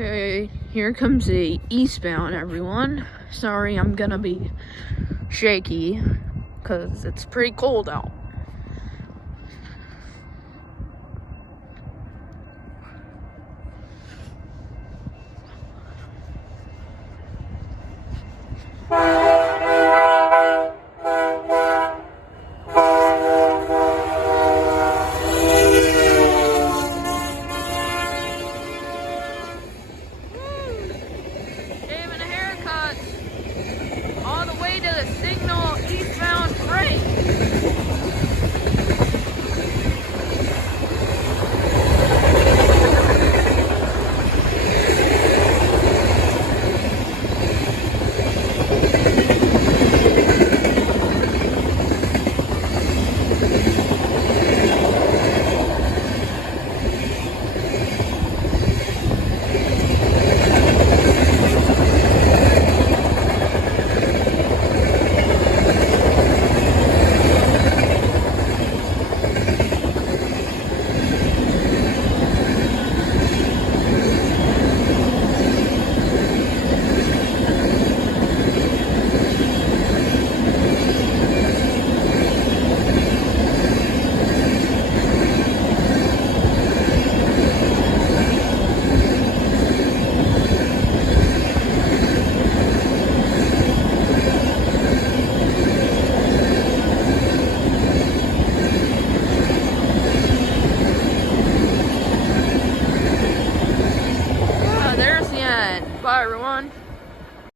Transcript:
Okay, here comes the eastbound, everyone. Sorry, I'm gonna be shaky because it's pretty cold out. Shaving a haircut all the way to the Signal eastbound freight.